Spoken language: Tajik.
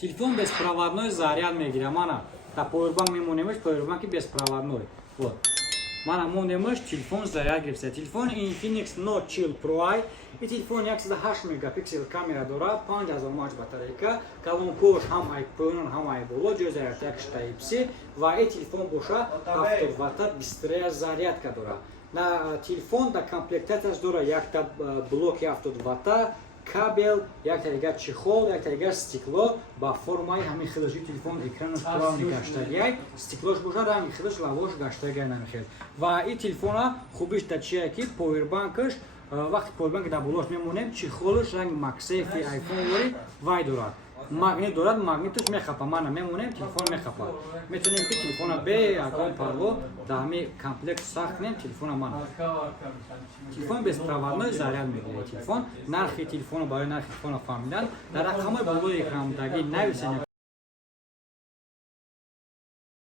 Телефон беспроводной заряд мегирам. Мана та powerbank мемонемаш, powerbank беспроводной. Вот. Мана монемаш телефон заряд гирифта. Телефон Infinix Note Chill Pro I. И телефон 108 мегапиксел камера дора, 5000 мАч батарейка, калонкош ҳамаи пӯн, ҳамаи боло, ҷои зарядка Type-C ва и телефон боша 70 ватт бистирия зарядка дора. На телефон да комплектаташ дора якта блоки 70 ватт, кабел, якта дигар чихол, якта дигар стекло ба формаи ҳамин хелаши телефон экранаш плавни гаштагиай, стеклош боша да ҳамин хелаш лавош гаштагиай намехел. Ва и телефона хубиш да чия ки повербанкаш вақти powerbank да болош мемонем, чихолаш ранги MagSafe iPhone вори вай дорад. Магнит дорад, магниташ мехапа, мана мемонем, телефон мехапа. Метонем ки телефона бе ягон парло да ҳами комплект сахтнем телефона мана. Телефон беспроводной заряд мегирад телефон. Нархи телефона барои нархи телефона фаҳмидан дар рақамҳои болои экрандаги нависем.